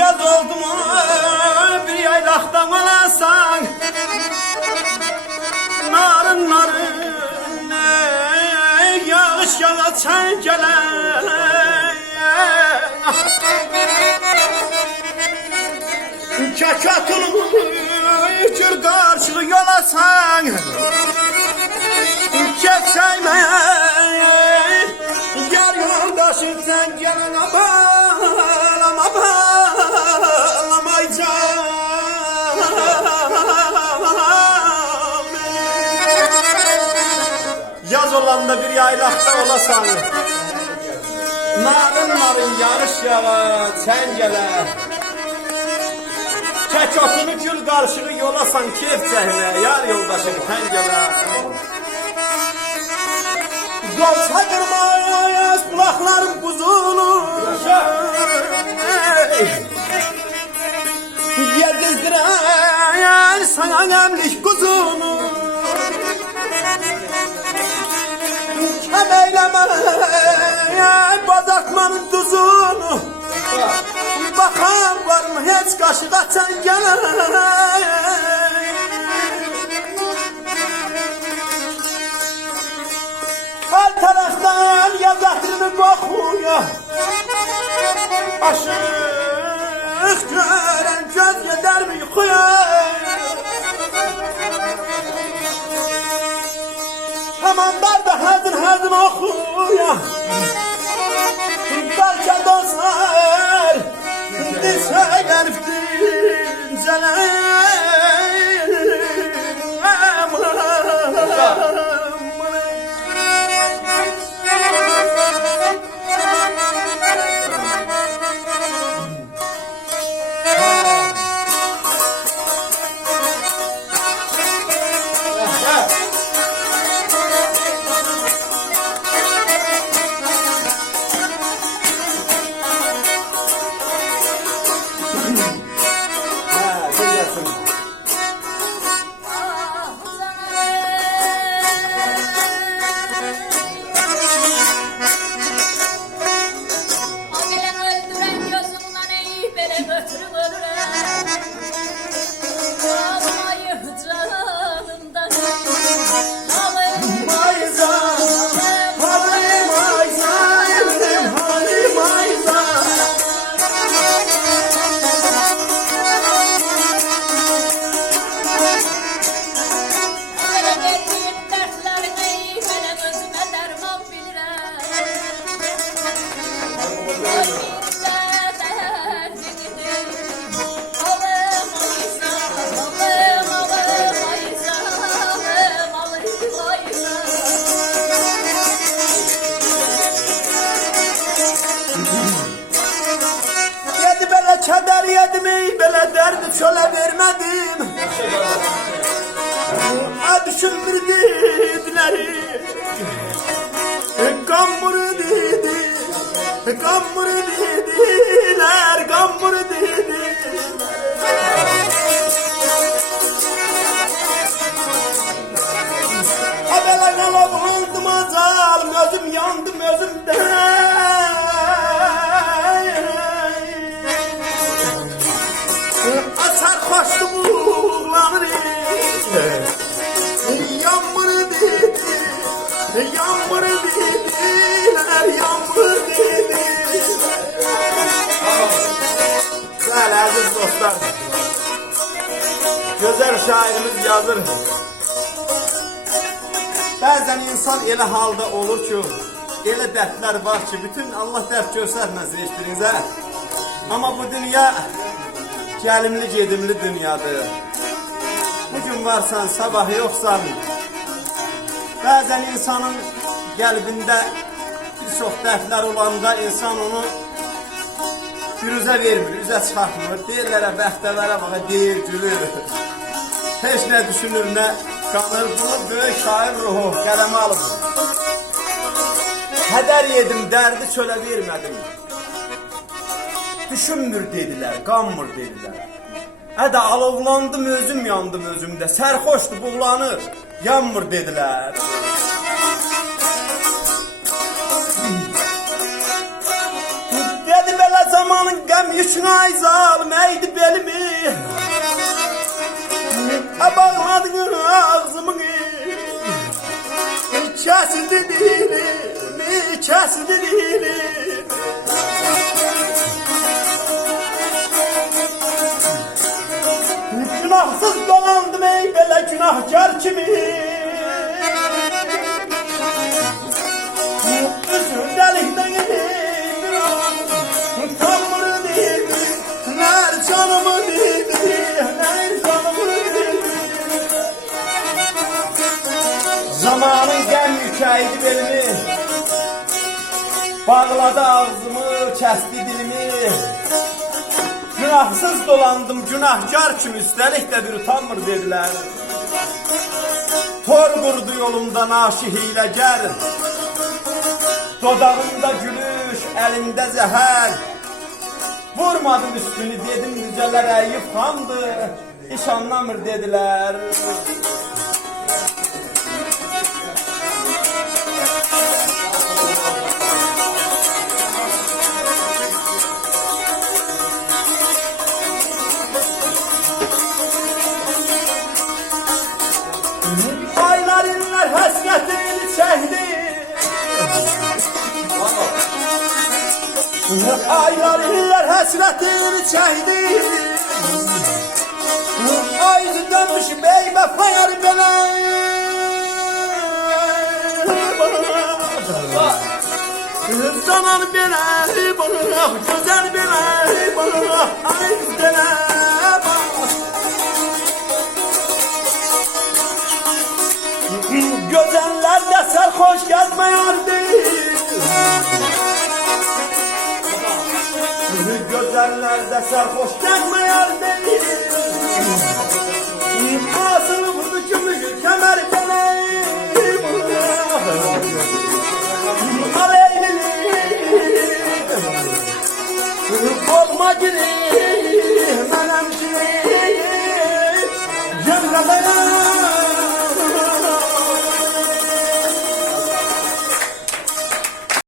Yaz oldu mu bir yaylaktan olasan, narın narın yağış yağacak gelen. Kekatını gül karşılığı yolasan, kepseyme yar yoldaşın sen gelen ağlamayacağım. Yaz olanda bir yaylakta olasan, narın narın yarış yağar sen gelen. Kekatını gül karşılığı yolasan kepseyme yar yoldaşın sen gelen. Yol sakırmaz kulaklarım kuzulu, yedizdiren sana emlik kuzunu. Kem eyleme bazatmanın tuzunu, bakan var mı hiç kaşık açan gelen. Her taraftan yazatını kokuyor, aşık gören göz gider mi yukarı? Kemanlar da hazır okuyor, belki dostlar dise geliftin canım. Keder yedim böyle derdi çöle vermedim. Düşündürdüler gammuru dedi, gammuru dediler, gammuru dedi. Adela kala bulandım azal, gözüm yandım özümden. Sarhoştu buğulanır, yağmur dedi, yağmur dediler, yağmur dediler. Değerli aziz dostlar, güzel şairimiz yazır. Bazen insan elə halda olur ki, elə dertler var ki, bütün Allah dert göstermez hiçbirinize. Ama bu dünya gelimli gedimli dünyadır. Bugün varsan sabah yoksan. Bazen insanın kalbinde birçok dertler olanda insan onu pürüze vermir, üzə çıxartmır. Deyirlərə, bəxtəvərə baxa, deyir, gülür. Heç nə düşünür, nə qanır. Bunu böyük şair ruhu qələmə alıb. Kədər yedim, dərdi çölə vermədim. Düşünmür dediler, qanmır dediler. Ədə alovlandım, özüm yandım özümdə. Sərxoşdu, buğlanır, yanmır dediler. Dedi belə zamanın qəm yükünə zalməydi belimi. Bağladın ağzımı, kəsildi dilimi, kəsildi dilimi. Günahsız dolandım ey belə günahkar kimi. Üzüm dəlikdən utanmır dedi, nər canımı dedi, nər canımı dedi. Zamanın qəm yükəydi belimi, bağladı ağzımı, kəsdi dilimi. Günahsız dolandım, günahkar kimi, üstəlik də bir utanmır dedilər. Tor qurdu yolumda naşi hiləgər, dodağımda gülüş, əlimdə zəhər. Vurmadım üstünü, dedim yücələr əyib xandır, iş anlamır dedilər. Aylar inler həsrətini çəkdi, aylar inler həsrətini çəkdi. Ayızı dönmüş bey vəfayar belə, zaman belə, gözəl belə, ayız belə. Gözenler de sarhoş gezmiyordu. Gözenler de sarhoş gezmiyordu. Ağzını vurdu gümüşü kemer benim. Aleyhili korkma giri menem giri. Yemre